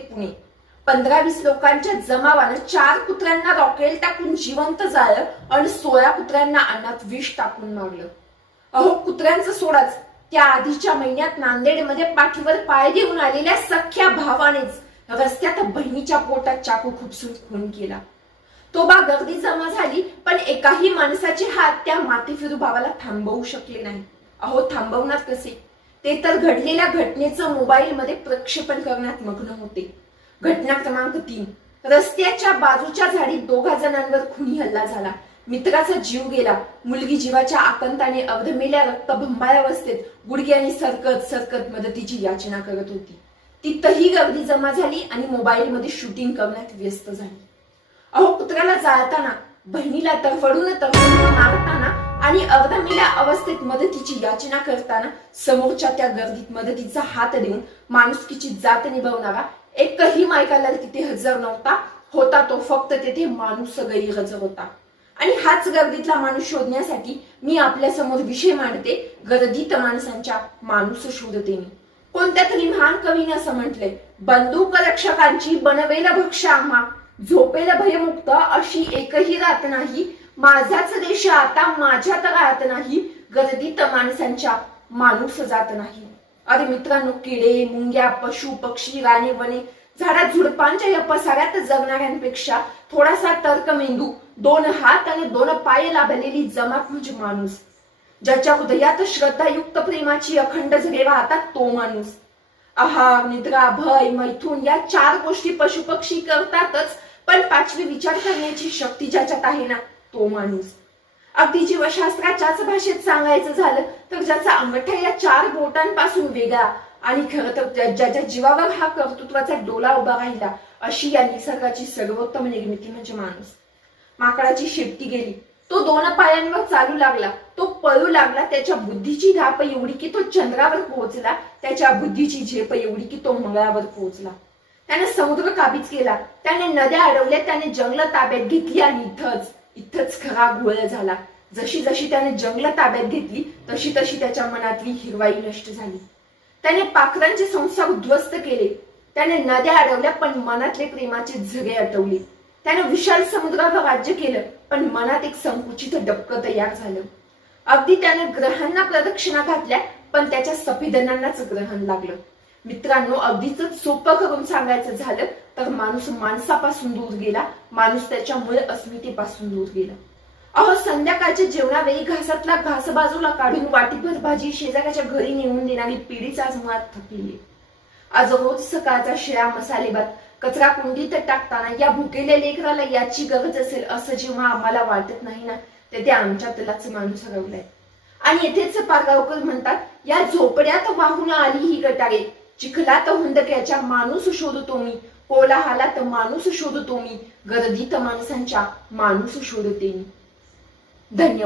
पुणे. 15-20 लोकांच्या जमावानं 4 कुत्र्यांना रॉकेल टाकून जिवंत जाळलं आणि 16 कुत्र्यांना अन्नात विष टाकून मारलं. अहो, कुत्र्यांचं सोडाच, त्या आधीच्या महिन्यात नांदेडमध्ये पाठीवर पाय घेऊन आलेल्या सख्या भावानेच रस्त्यात बहिणीच्या पोटात चाकू खुपसून खून केला. तो बा गर्दी जमा झाली, पण एकाही माणसाचे हात त्या मातीफिरू भावाला थांबवू शकले नाही. अहो, थांबवणार कसे? ते तर घडलेल्या घटनेचं मोबाईलमध्ये प्रक्षेपण करण्यात मग्न होते. घटना क्रमांक 3. रस्त्याच्या बाजूच्या झाडीत 2 जणांवर खुनी हल्ला झाला. मित्राचा जीव गेला. मुलगी जीवाच्या आकंताने अर्धमेल्या रक्तभंबाळ अवस्थेत गुडघ्याने सरकत मदतीची याचना करत होती. तिथंही गर्दी जमा झाली आणि मोबाईलमध्ये शूटिंग करण्यात व्यस्त झाली. अहो, कुत्र्याला जाळताना, बहिणीला तरफडून मारताना आणि अर्धमेल्या अवस्थेत मदतीची याचना करताना समोरच्या त्या गर्दीत मदतीचा हात देऊन माणुसकीची जात निभावणारा एकही मायकाला तिथे हजर नव्हता. होता तो फक्त तेथे माणूस गैरहजर होता. आणि हाच गर्दीतला माणूस शोधण्यासाठी मी आपल्या समोर विषय मांडते, गर्दीत माणसांच्या माणूस शोधतेने. कोणत्या तरी महान कवीने असं म्हटलंय, बंदूक रक्षकांची बनवेल भक्ष आम्हा, झोपेल भयमुक्त अशी एकही रात नाही, माझाच देश आता माझ्यात राहत नाही, गर्दीत माणसांच्या माणूस जात नाही. अरे मित्रांनो, किडे, मुंग्या, पशु पक्षी, राणे वने, झाडा झुडपांच्या या पसाऱ्यात जगणाऱ्यांपेक्षा थोडासा तर्क मेंदू, 2 हात आणि 2 पाय लाभलेली जमात म्हणजे माणूस. ज्याच्या हृदयात श्रद्धायुक्त प्रेमाची अखंड झरे वाहतात तो माणूस. आहार, निद्रा, भय, मैथून या 4 गोष्टी पशुपक्षी करतातच, पण 5वी विचार करण्याची शक्ती ज्याच्यात आहे ना, तो माणूस. अगदी जीवशास्त्राच्याच भाषेत सांगायचं झालं तर ज्याचा अंगठा या 4 बोटांपासून वेगळा आणि खरं तर ज्याच्या जीवावर हा कर्तृत्वाचा डोला उभा राहिला, अशी या निसर्गाची सर्वोत्तम निर्मिती म्हणजे माणूस. माकडाची शेपटी गेली, तो 2 पायांवर चालू लागला, तो पळू लागला, त्याच्या बुद्धीची धाप एवढी की तो चंद्रावर पोहोचला, त्याच्या बुद्धीची झेप एवढी की तो मंगळावर पोहोचला. त्याने समुद्र काबीज केला, त्याने नद्या अडवल्या, त्याने जंगल ताब्यात घेतली आणि इथंच खरा घोळ झाला. जशी जशी त्याने जंगल ताब्यात घेतली तशी तशी त्याच्या मनातली हिरवाई नष्ट झाली. त्याने पाखरांचे संसार उद्ध्वस्त केले, त्याने नद्या अडवल्या पण मनातले प्रेमाचे झरे अटवले. त्याने विशाल समुद्रावर राज्य केलं पण मनात एक संकुचित डबकं तयार झालं. अगदी त्याने ग्रहांना प्रदक्षिणा घातल्या पण त्याच्या सफेदनांनाच ग्रहण लागलं. मित्रांनो, अगदीच सोपं करून सांगायचं झालं तर माणूस माणसापासून दूर गेला, माणूस त्याच्या मूळ अस्मितेपासून दूर गेला. अहो, संध्याकाळच्या जेवणावेळी घासातला घास बाजूला काढून वाटीभर भाजी शेजाऱ्याच्या घरी नेऊन देणारी पिढीच आज मुळात थकली. आज रोज सकाळचा शिळा मसाले भात कचरा कुंडीत टाकताना या भुकेल्या लेकराला याची गरज असेल असं जेव्हा आम्हाला वाटत नाही ना, तेथे आमच्यातलाच माणूस हरवलाय. आणि येथेच पारगावकर म्हणतात, या झोपड्यात वाहून आली ही गटारे, चिखलात हुंदक्याच्या माणूस शोधतो मी, कोलाहलात माणूस शोधतो मी, गर्दीत माणसांच्या माणूस शोधते मी. धन्यवाद.